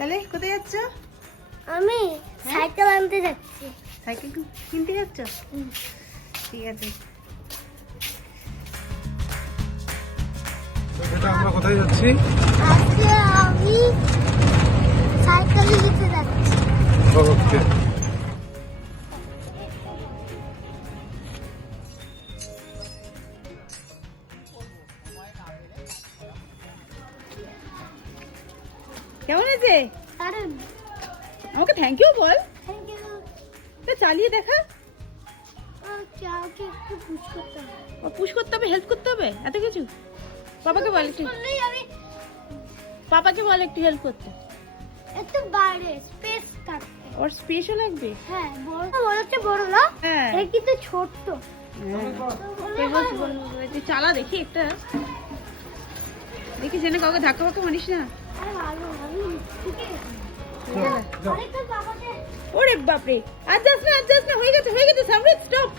তাহলে কোথায় যাচ্ছ? আমি সাইকেল আনতে যাচ্ছি। সাইকেল কিনতে যাচ্ছ? ঠিক আছে। আমরা কোথায় যাচ্ছি? আজকে আমি সাইকেল নিতে যাচ্ছি। ওকে। কেমন আছে? কারণ আমাকে থ্যাংক ইউ বল। Thank you. তো চালিয়ে দেখা। চাকে একটু পুশ করতে হবে। পুশ করতে হবে, হেল্প করতে হবে, এত কিছু। পাপাকে বল একটু, করলেই আমি পাপাকে বল একটু হেল্প করতে। একটু বাইরে স্পেস থাকতে। ওর স্পেশাল লাগবে। হ্যাঁ বড় মনে হচ্ছে বড় না? হ্যাঁ। এটা কিন্তু ছোট্ট। তুই চালা দেখি একটা, দেখি জেনে কাউকে ধাক্কা ফাক্কা মারিস না। আরে ভালো আমি শিখে গেছি। আরেকটা বাবাকে ওরে বাপরে, আর যাস না হয়ে গেছে সামনে স্টপ।